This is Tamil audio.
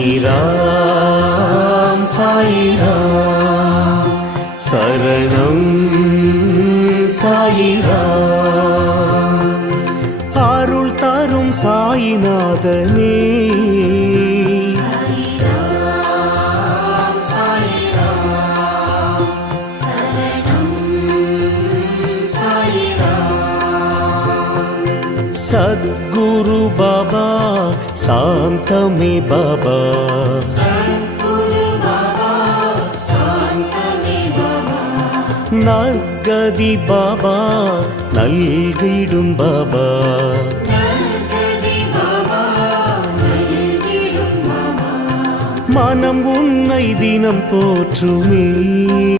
சாயிராம் சாயிராம் சரணம் சாயிராம் அருள் தரும் சாயிநாதனே सद्गुरु बाबा शांतमे बाबा नर्गदि बाबा नल्गिडुम बाबा मनम उन्नै दिनम पोற்றுமே